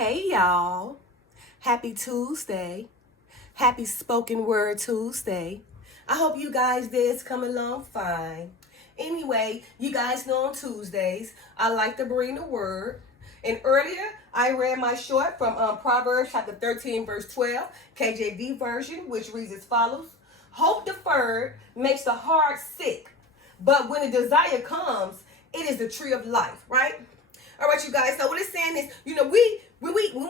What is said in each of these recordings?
Hey y'all, happy Tuesday, happy spoken word Tuesday. I hope you guys did come along fine. Anyway, you guys know on Tuesdays, I like to bring the word. And earlier, I read my short from Proverbs chapter 13, verse 12, KJV version, which reads as follows. Hope deferred makes the heart sick, but when a desire comes, it is the tree of life, right? All right, you guys. So what it's saying is, when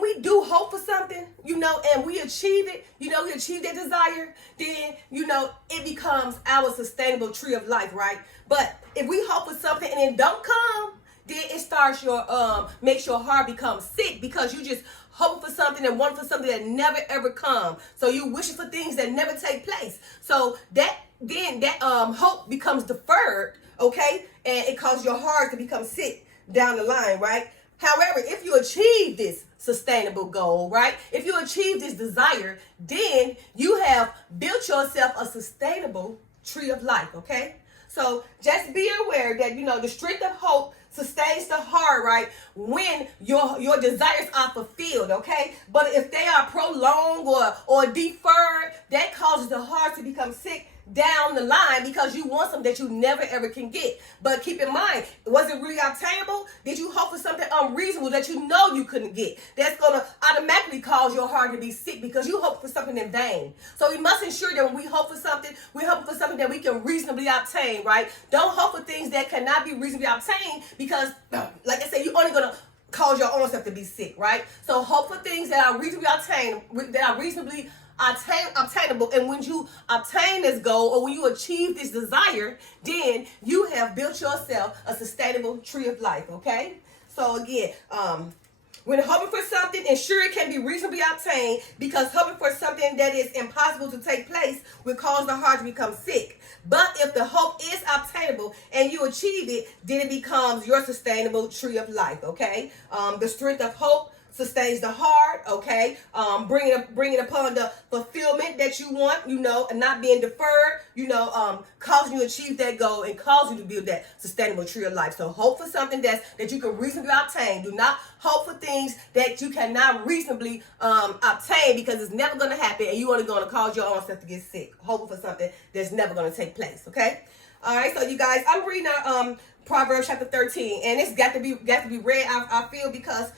we do hope for something, and we achieve it, we achieve that desire, then it becomes our sustainable tree of life, right? But if we hope for something and it don't come, then it starts makes your heart become sick because you just hope for something and want for something that never ever come. So you wishing for things that never take place. So that hope becomes deferred, okay, and it causes your heart to become sick down the line, right? However, if you achieve this sustainable goal, right? If you achieve this desire, then you have built yourself a sustainable tree of life, okay? So just be aware that, the strength of hope sustains the heart, right? When your desires are fulfilled, okay? But if they are prolonged or deferred, that causes the heart to become sick down the line because you want something that you never ever can get. But keep in mind, was it really obtainable? Did you hope for something unreasonable that you know you couldn't get? That's going to automatically cause your heart to be sick because you hope for something in vain. So we must ensure that when we hope for something, we're hoping for something that we can reasonably obtain, right? Don't hope for things that cannot be reasonably obtained because, like I said, you're only going to cause your own self to be sick, right? So hope for things that are reasonably obtainable, and when you obtain this goal or when you achieve this desire, then you have built yourself a sustainable tree of life, okay? So again, when hoping for something, ensure it can be reasonably obtained, because hoping for something that is impossible to take place will cause the heart to become sick. But if the hope is obtainable and you achieve it, then it becomes your sustainable tree of life, okay? The strength of hope sustains the heart, okay? Bringing upon the fulfillment that you want, and not being deferred, causing you to achieve that goal and causing you to build that sustainable tree of life. So hope for something that you can reasonably obtain. Do not hope for things that you cannot reasonably obtain, because it's never going to happen and you're only going to cause your own self to get sick. Hoping for something that's never going to take place, okay? All right, so you guys, I'm reading Proverbs chapter 13, and it's got to be read, I feel, because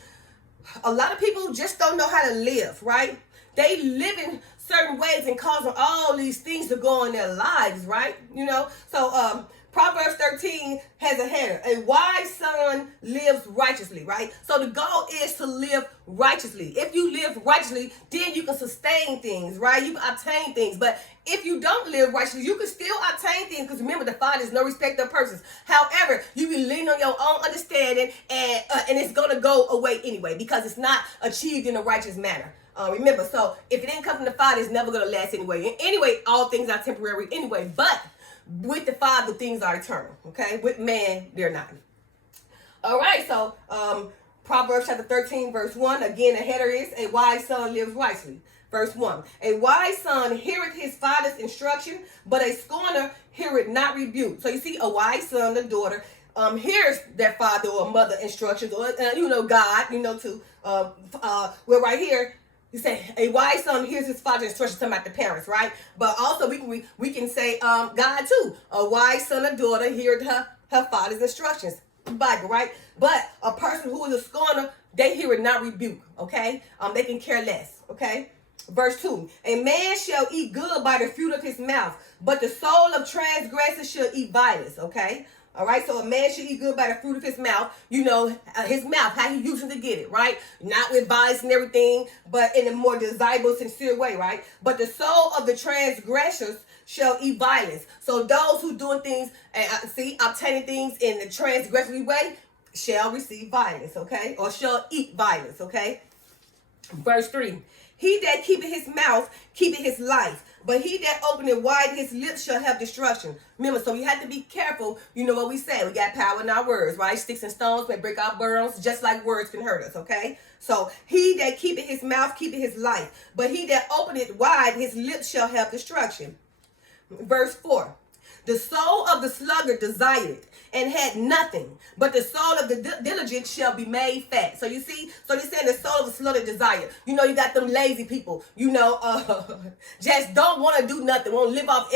a lot of people just don't know how to live, right? They live in certain ways and causing all these things to go in their lives, right? So Proverbs 13 has a header. A wise son lives righteously, right? So the goal is to live righteously. If you live righteously, then you can sustain things, right? You can obtain things. But if you don't live righteously, you can still obtain things, because remember, the Father is no respecter of persons. However, you can lean on your own understanding, and it's going to go away anyway, because it's not achieved in a righteous manner. Remember, so if it didn't come from the Father, it's never going to last anyway. And anyway, all things are temporary anyway. But with the Father, things are eternal, okay? With man, they're not. All right, so Proverbs chapter 13, verse 1. Again, the header is, a wise son lives wisely. Verse 1. A wise son heareth his father's instruction, but a scorner heareth not rebuke. So you see, a wise son, the daughter, hears their father or mother instructions, or God, well, right here, you say a wise son hears his father's instructions, talking about the parents, right? But also we can say God too. A wise son or daughter hears her father's instructions. Bible, right? But a person who is a scorner, they hear it not rebuke, okay? They can care less, okay? Verse 2. A man shall eat good by the fruit of his mouth, but the soul of transgressors shall eat violence, okay? All right, so a man should eat good by the fruit of his mouth. His mouth, how he uses to get it, right? Not with violence and everything, but in a more desirable, sincere way, right? But the soul of the transgressors shall eat violence. So those who doing things, obtaining things in the transgressive way, shall receive violence, okay? Or shall eat violence, okay? Verse 3. He that keepeth his mouth keepeth his life, but he that openeth wide his lips shall have destruction. Remember, so we have to be careful. You know what we say. We got power in our words, right? Sticks and stones may break our bones, just like words can hurt us, okay? So he that keepeth his mouth keepeth his life, but he that openeth wide his lips shall have destruction. Verse 4. The soul of the sluggard desired and had nothing, but the soul of the diligent shall be made fat. So you see, so they're saying the soul of the sluggard desire. You know, you got them lazy people, you know, just don't want to do nothing, want to live off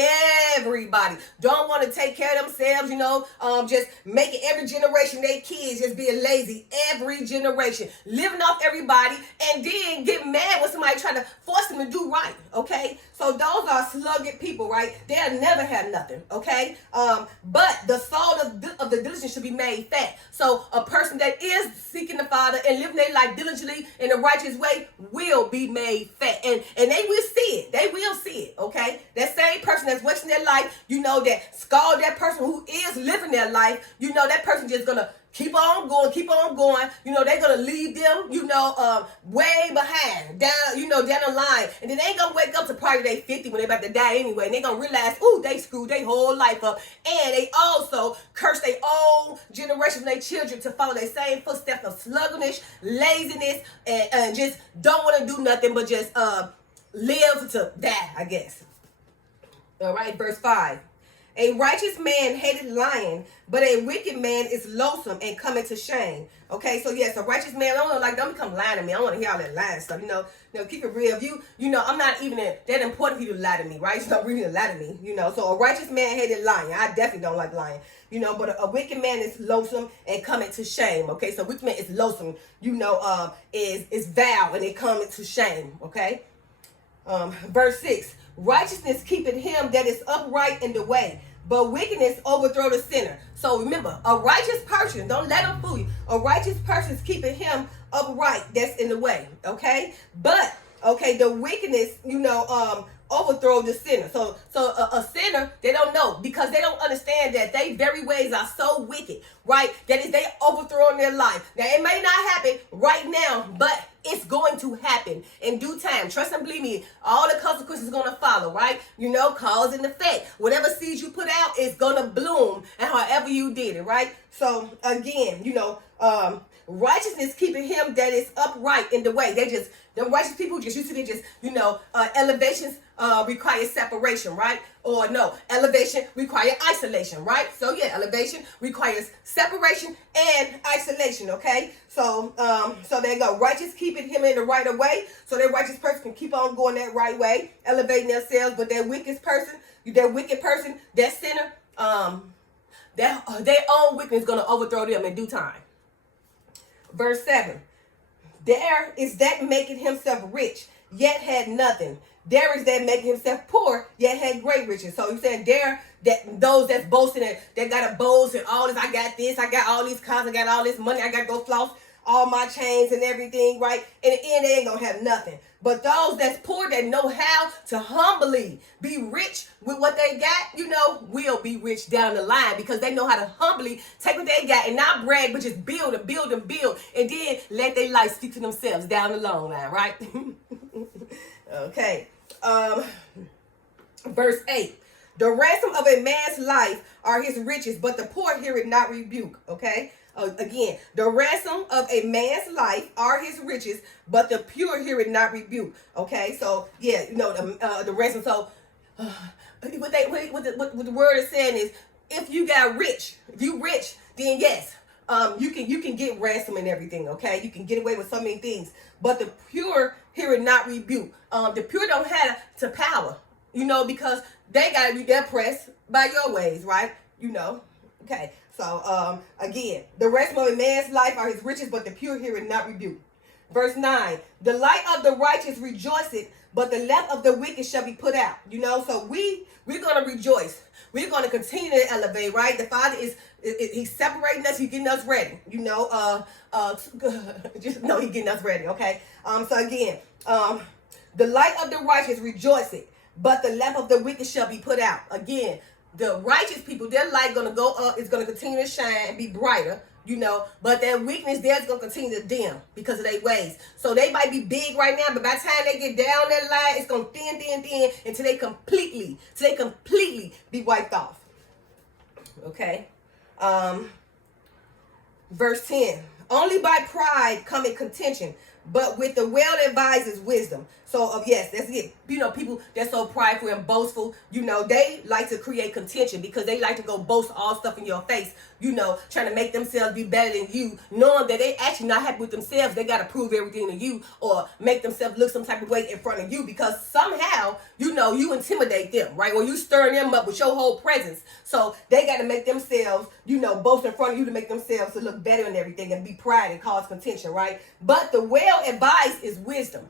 everybody, don't want to take care of themselves, you know, just making every generation their kids just being lazy, every generation, living off everybody, and then get mad when somebody try to force them to do right, okay? So those are sluggard people, right? They'll never have nothing, okay? But the soul of the diligent should be made fat. So a person that is seeking the Father and living their life diligently in a righteous way will be made fat. And they will see it. They will see it, okay? That same person that's wasting their life, you know, that scald that person who is living their life, you know, that person just gonna keep on going. You know, they're going to leave them, you know, way behind, down, you know, down the line. And then they ain't going to wake up to probably they 50 when they about to die anyway. And they going to realize, ooh, they screwed their whole life up. And they also curse their own generation, their children to follow their same footsteps of sluggishness, laziness, and just don't want to do nothing but just live to die, I guess. All right, verse 5. A righteous man hated lying, but a wicked man is loathsome and cometh to shame. Okay, so yes, a righteous man, I don't know, like, don't come lying to me. I don't want to hear all that lying stuff, you know, keep it real. You know, I'm not even that important for you to lie to me, right? It's not really to lie to me, you know. So a righteous man hated lying. I definitely don't like lying, you know, but a wicked man is loathsome and cometh to shame. Okay, so wicked man is loathsome, you know, is vile and it cometh to shame. Okay, verse 6. Righteousness keepeth him that is upright in the way, but wickedness overthrow the sinner. So remember, a righteous person, don't let them fool you. A righteous person is keeping him upright that's in the way, okay? But, okay, the wickedness, you know, overthrow the sinner. So a sinner, they don't know because they don't understand that they very ways are so wicked, right? That is, they overthrowing their life. Now, it may not happen right now, but it's going to happen in due time. Trust and believe me, all the consequences are going to follow, right? You know, cause and effect. Whatever seeds you put out is going to bloom, and however you did it, right? So, again, you know, righteousness keeping him that is upright in the way. The righteous people just used to just, you know, elevations require separation, right? Or no, elevation require isolation, right? So yeah, elevation requires separation and isolation, okay? So so there you go. Righteous keeping him in the right of way, so that righteous person can keep on going that right way, elevating themselves. But that wicked person, that sinner, their own wickedness is going to overthrow them in due time. Verse 7. There is that making himself rich, yet had nothing. There is that making himself poor, yet had great riches. So you saying there, that those that's boasting, that got to boast and all this, I got this, I got all these cars, I got all this money, I got to go floss all my chains and everything, right? In the end, they ain't going to have nothing. But those that's poor, that know how to humbly be rich with what they got, you know, will be rich down the line because they know how to humbly take what they got and not brag, but just build and build and build, and then let their life speak to themselves down the long line, right? Okay. Verse 8. The ransom of a man's life are his riches, but the poor hear it not rebuke. Okay. Again, the ransom of a man's life are his riches, but the pure hear it not rebuke. Okay, so yeah, you know, the ransom. So what the word is saying is, if you got rich, if you rich, then yes, you can get ransom and everything. Okay, you can get away with so many things, but the pure hear it not rebuke. The pure don't have to power, you know, because they gotta be oppressed by your ways, right? You know. Okay. So, again, the ransom of a man's life are his riches, but the pure hear it not rebuke. Verse 9, the light of the righteous rejoiceth, but the lamp of the wicked shall be put out. You know, so we're going to rejoice. We're going to continue to elevate, right? The Father he's separating us. He's getting us ready. You know, just know he's getting us ready, okay? So again, the light of the righteous rejoiceth, but the lamp of the wicked shall be put out. Again, the righteous people, their light going to go up. It's going to continue to shine and be brighter, you know. But their weakness, theirs going to continue to dim because of their ways. So they might be big right now, but by the time they get down that line, it's going to thin until they completely be wiped off. Okay. Verse 10. Only by pride cometh contention, but with the well advised is wisdom. So yes, that's it. People that's so prideful and boastful, they like to create contention because they like to go boast all stuff in your face, trying to make themselves be better than you, knowing that they actually not happy with themselves. They got to prove everything to you or make themselves look some type of way in front of you because somehow, you intimidate them, right? Or you stir them up with your whole presence. So they got to make themselves, boast in front of you to make themselves to look better and everything and be pride and cause contention, right? But the well advised is wisdom.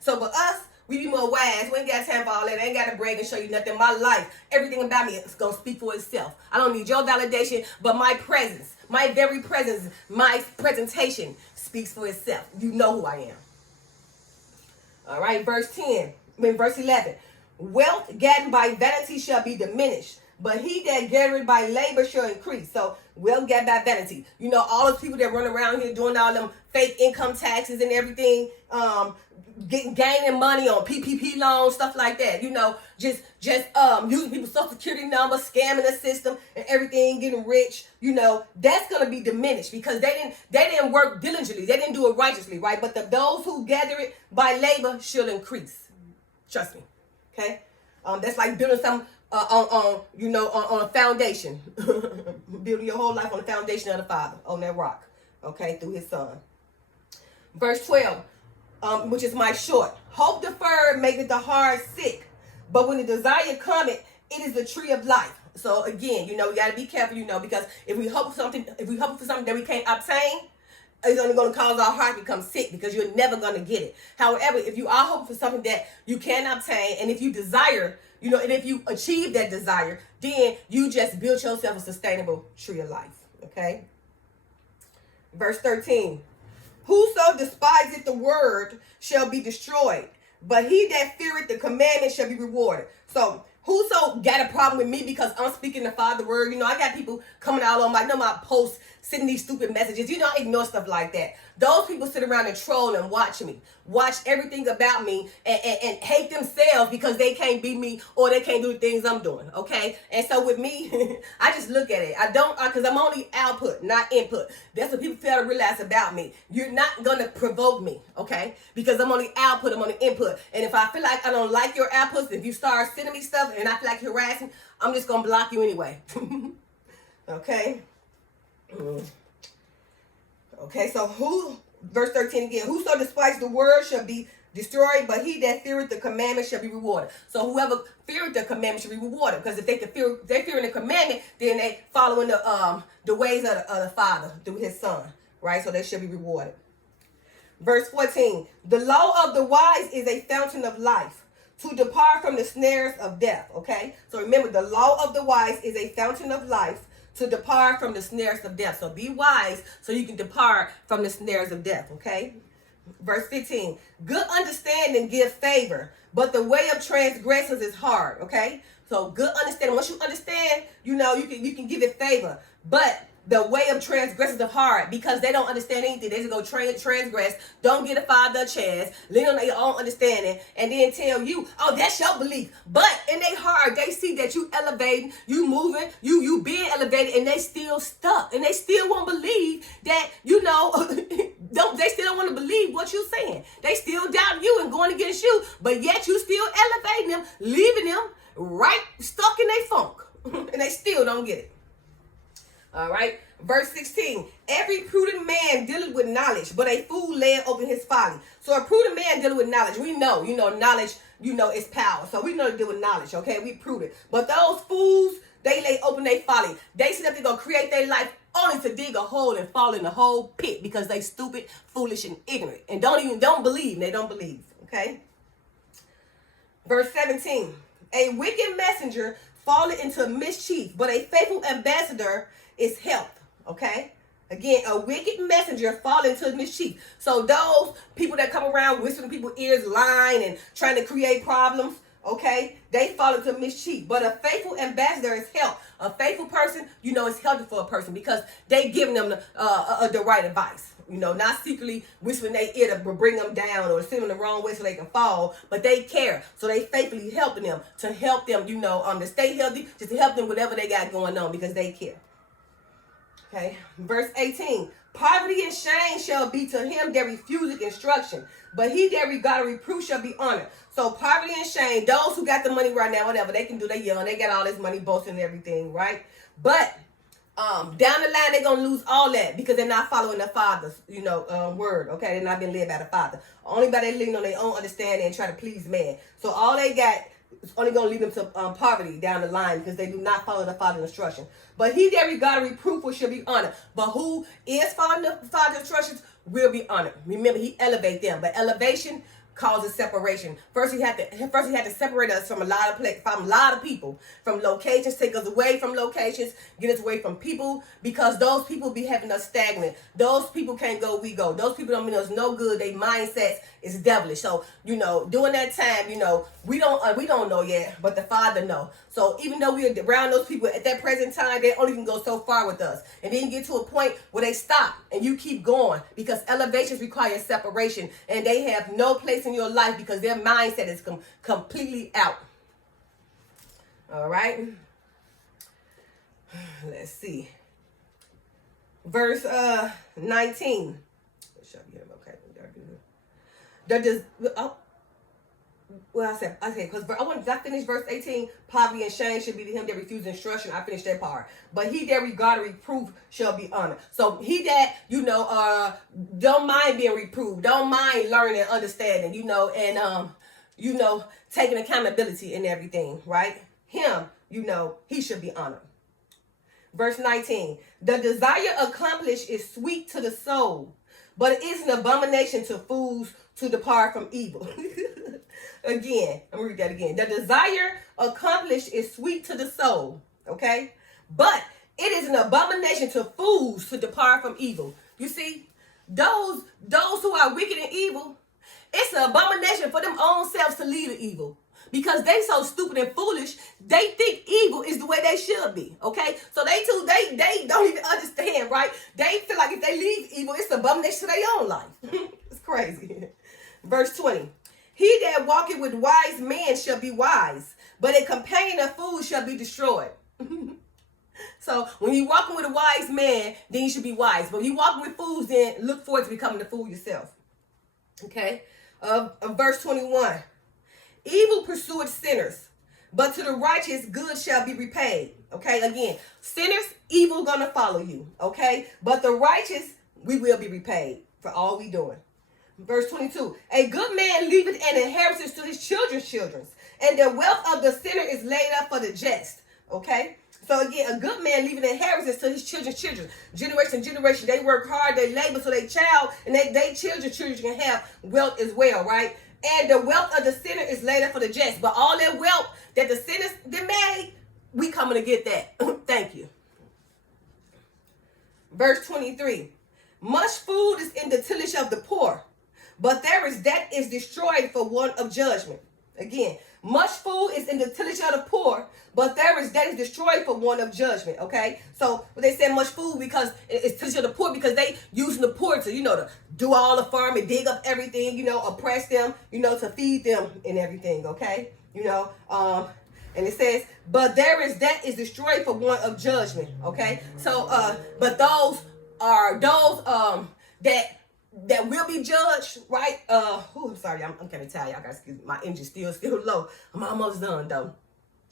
So for us, we be more wise. We ain't got time for all that. I ain't got to brag and show you nothing. My life, everything about me is going to speak for itself. I don't need your validation, but my presence, my very presence, my presentation speaks for itself. You know who I am. All right, verse 11. Wealth gathered by vanity shall be diminished, but he that gathereth by labor shall increase. So wealth gathered by vanity. All those people that run around here doing all them fake income taxes and everything, gaining money on PPP loans, stuff like that. Just using people's social security number, scamming the system and everything, getting rich. That's gonna be diminished because they didn't work diligently. They didn't do it righteously, right? But those who gather it by labor shall increase. Trust me. Okay. That's like building some on a foundation. Building your whole life on the foundation of the Father, on that rock. Okay, through His Son. Verse 12. Which is my short. Hope deferred maketh the heart sick, but when the desire cometh, it is the tree of life. So again, we got to be careful, because if we hope for something that we can't obtain, it's only going to cause our heart to become sick because you're never going to get it. However, if you are hoping for something that you can obtain, and if you desire, and if you achieve that desire, then you just build yourself a sustainable tree of life. Okay. Verse 13. Whoso despiseth the word shall be destroyed, but he that feareth the commandment shall be rewarded. So whoso got a problem with me because I'm speaking the Father word, I got people coming out on my posts, sending these stupid messages. I ignore stuff like that. Those people sit around and troll and watch everything about me and hate themselves because they can't be me or they can't do the things I'm doing, okay? And so with me, I just look at it. Because I'm only output, not input. That's what people fail to realize about me. You're not going to provoke me, okay? Because I'm only output, I'm only input. And if I feel like I don't like your outputs, if you start sending me stuff and I feel like you're harassing, I'm just going to block you anyway. Okay? Okay, so verse 13 again, whoso despises the word shall be destroyed, but he that feareth the commandment shall be rewarded. So whoever feareth the commandment shall be rewarded, because if they fearing the commandment, then they following the ways of the Father through His Son, right? So they shall be rewarded. Verse 14, the law of the wise is a fountain of life, to depart from the snares of death. Okay, so remember, the law of the wise is a fountain of life, to depart from the snares of death. So be wise so you can depart from the snares of death, okay? Verse 15, good understanding gives favor, but the way of transgressors is hard, okay? So good understanding, once you understand, you can give it favor, but the way of transgressors is hard because they don't understand anything. They just go transgress, don't get a Father a chance, lean on their own understanding, and then tell you, oh, that's your belief. But in their heart, they see that you elevating, you moving, you being elevated, and they still stuck. And they still won't believe that, they still don't want to believe what you're saying. They still doubt you and going against you, but yet you still elevating them, leaving them right stuck in their funk. And they still don't get it. All right. Verse 16. Every prudent man dealeth with knowledge, but a fool layeth open his folly. So a prudent man dealing with knowledge. We know, knowledge, is power. So we know to deal with knowledge, okay? We prudent. But those fools, they lay open their folly. They say that they're going to create their life only to dig a hole and fall in the whole pit because they stupid, foolish, and ignorant. And don't believe. They don't believe, okay? Verse 17. A wicked messenger falleth into mischief, but a faithful ambassador is health, okay? Again, a wicked messenger fall into mischief. So those people that come around whispering people's ears, lying and trying to create problems, okay, they fall into mischief. But a faithful ambassador is health. A faithful person, is healthy for a person because they giving them the right advice. Not secretly whispering their ear to bring them down or send them the wrong way so they can fall, but they care. So they faithfully helping them to help them, to stay healthy, just to help them whatever they got going on because they care. Okay, verse 18. Poverty and shame shall be to him that refuseth instruction, but he that regardeth reproof shall be honored. So poverty and shame, those who got the money right now, whatever, they can do, they young, they got all this money, boasting and everything, right? But down the line, they're going to lose all that because they're not following the Father's, word, okay? They're not being led by the Father. Only by they leaning on their own understanding and try to please man. So all they got is only going to lead them to poverty down the line because they do not follow the Father's instruction. But he that regardeth reproof shall be honored. But who is following the Father's instructions will be honored. Remember, he elevate them. But elevation causes separation. First, he had to separate us from a lot of people, from locations, take us away from locations, get us away from people, because those people be having us stagnant. Those people can't go, we go. Those people don't mean us no good. Their mindsets is devilish. So, during that time, we don't know yet, but the Father know. So even though we're around those people at that present time, they only can go so far with us. And then you get to a point where they stop and you keep going, because elevations require separation, and they have no place in your life because their mindset is completely out. All right. Let's see. Verse 19. Because I finished verse 18. Poverty and shame should be to him that refuses instruction. I finished that part. But he that regardeth reproof shall be honored. So he that, don't mind being reproved, don't mind learning and understanding, and, taking accountability and everything, right? Him, he should be honored. Verse 19. The desire accomplished is sweet to the soul, but it is an abomination to fools to depart from evil. Again, I'm going to read that again. The desire accomplished is sweet to the soul, okay? But it is an abomination to fools to depart from evil. You see, those who are wicked and evil, it's an abomination for them own selves to lead the evil. Because they so stupid and foolish, they think evil is the way they should be, okay? So they don't even understand, right? They feel like if they leave evil, it's an abomination to their own life. It's crazy. Verse 20. He that walketh with wise men shall be wise, but a companion of fools shall be destroyed. So when you walking with a wise man, then you should be wise. But when you walking with fools, then look forward to becoming a fool yourself. Okay? Verse 21. Evil pursueth sinners, but to the righteous good shall be repaid. Okay? Again, sinners, evil gonna follow you. Okay? But the righteous, we will be repaid for all we doing. Verse 22, a good man leaveth an inheritance to his children's children, and the wealth of the sinner is laid up for the just. Okay? So again, a good man leaveth an inheritance to his children's children. Generation to generation, they work hard, they labor, so they child and they children can have wealth as well, right? And the wealth of the sinner is laid up for the just. But all that wealth that the sinners they made, we coming to get that. Thank you. Verse 23, much food is in the tillage of the poor, but there is that is destroyed for want of judgment. Again, much food is in the tillage of the poor, but there is that is destroyed for want of judgment. Okay, so they said much food because it's tillage of the poor because they using the poor to to do all the farming, dig up everything, oppress them, to feed them and everything. Okay, and it says, but there is that is destroyed for want of judgment. Okay, so but those are those that will be judged, right? I'm sorry, I'm kind of tired. Y'all gotta excuse me. My engine's still low. I'm almost done though.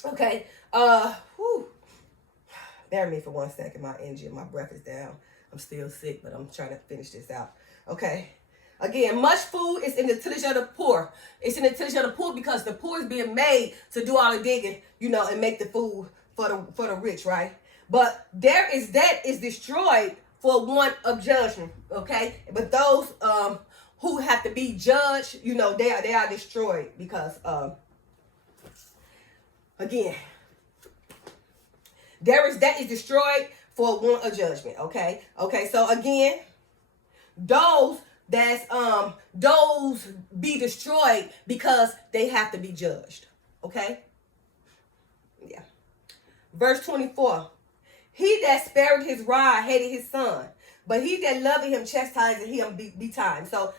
Okay. Bear with me for 1 second. My my breath is down. I'm still sick, but I'm trying to finish this out. Okay. Again, much food is in the tillage of the poor. It's in the tillage of the poor because the poor is being made to do all the digging, and make the food for the rich, right? But there is that is destroyed for want of judgment, okay? But those who have to be judged, they are destroyed because again, there is that is destroyed for want of judgment, okay? Okay, so again, those be destroyed because they have to be judged, okay? Yeah. Verse 24. He that spared his rod hated his son, but he that loved him chastised him betimes. So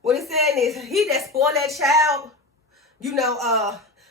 what it's saying is he that spoiled that child,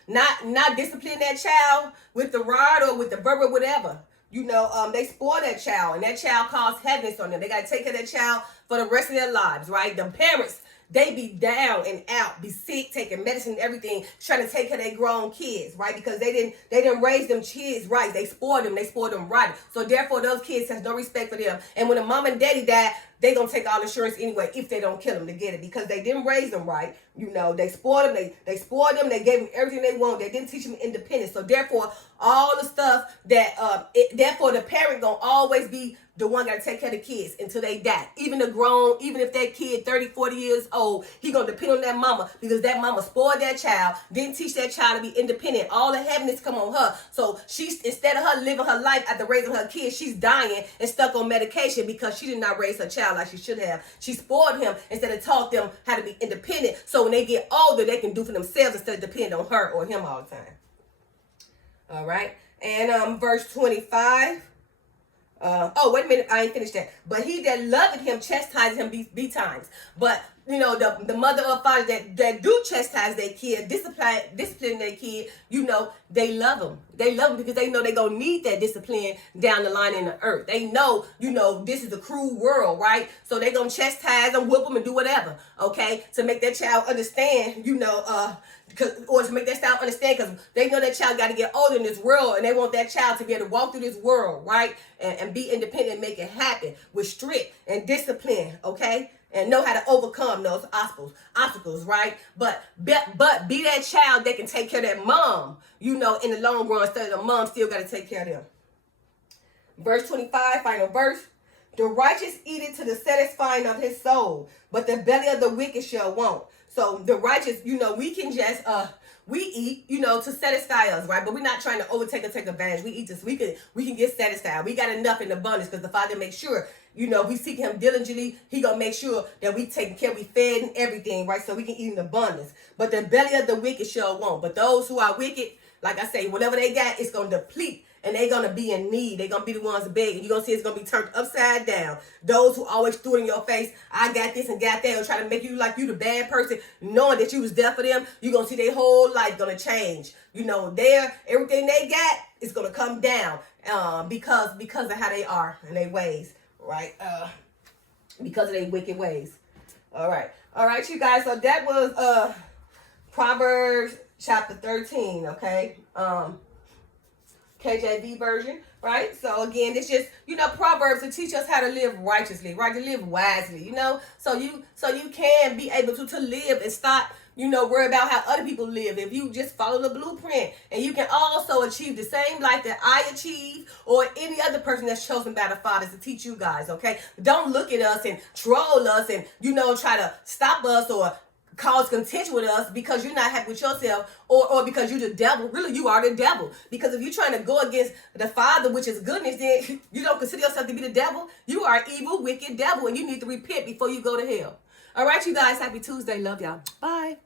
not discipline that child with the rod or with the verb or whatever. they spoil that child, and that child causes heaviness on them. They got to take care of that child for the rest of their lives, right? The parents, they be down and out, be sick, taking medicine and everything, trying to take care of their grown kids, right? Because they didn't raise them kids right. They spoiled them right. So therefore, those kids has no respect for them. And when the mom and daddy die, they gonna take all insurance anyway if they don't kill them to get it, because they didn't raise them right. They spoiled them. They spoiled them. They gave them everything they want. They didn't teach them independence. So therefore, all the stuff that therefore the parent gonna always be the one got to take care of the kids until they die. Even if that kid 30, 40 years old, he gonna depend on that mama, because that mama spoiled that child, didn't teach that child to be independent. All the heaviness come on her. So she's, instead of her living her life after raising her kids, she's dying and stuck on medication because she did not raise her child like she should have. She spoiled him instead of taught them how to be independent. So when they get older, they can do for themselves instead of depending on her or him all the time. All right. And verse 25. Wait a minute, I ain't finished that. But he that loveth him chastises him betimes. But the mother or father that do chastise their kid, discipline their kid, they love them. They love them because they know they're gonna need that discipline down the line in the earth. They know, this is a cruel world, right? So they're gonna chastise them, whoop them, and do whatever, okay, to make that child understand, or to make that child understand, because they know that child got to get older in this world, and they want that child to be able to walk through this world, right, and be independent and make it happen with strict and discipline, okay, and know how to overcome those obstacles, right? But be that child that can take care of that mom, in the long run, instead of the mom still got to take care of them. Verse 25, final verse. The righteous eateth to the satisfying of his soul, but the belly of the wicked shall want. So the righteous, we can just we eat, to satisfy us, right? But we're not trying to overtake or take advantage. We eat this. We can get satisfied. We got enough in abundance because the Father makes sure, we seek him diligently. He gonna make sure that we taking care, we fed and everything, right? So we can eat in abundance. But the belly of the wicked shall want. But those who are wicked, like I say, whatever they got, it's gonna deplete. And they're going to be in need. They're going to be the ones begging. You're going to see it's going to be turned upside down. Those who always threw it in your face, I got this and got that, or try to make you like you the bad person, knowing that you was there for them, you're going to see their whole life going to change. Everything they got is going to come down because of how they are and their ways, right? Because of their wicked ways. All right, you guys. So that was Proverbs chapter 13, okay? KJV version, right? So again, it's just, Proverbs to teach us how to live righteously, right? To live wisely, so you can be able to live and stop, worry about how other people live. If you just follow the blueprint, and you can also achieve the same life that I achieved or any other person that's chosen by the Father to teach you guys, okay? Don't look at us and troll us and, try to stop us or cause contention with us because you're not happy with yourself or because you're the devil. Really, you are the devil. Because if you're trying to go against the Father, which is goodness, then you don't consider yourself to be the devil. You are an evil, wicked devil, and you need to repent before you go to hell. All right, you guys. Happy Tuesday. Love y'all. Bye.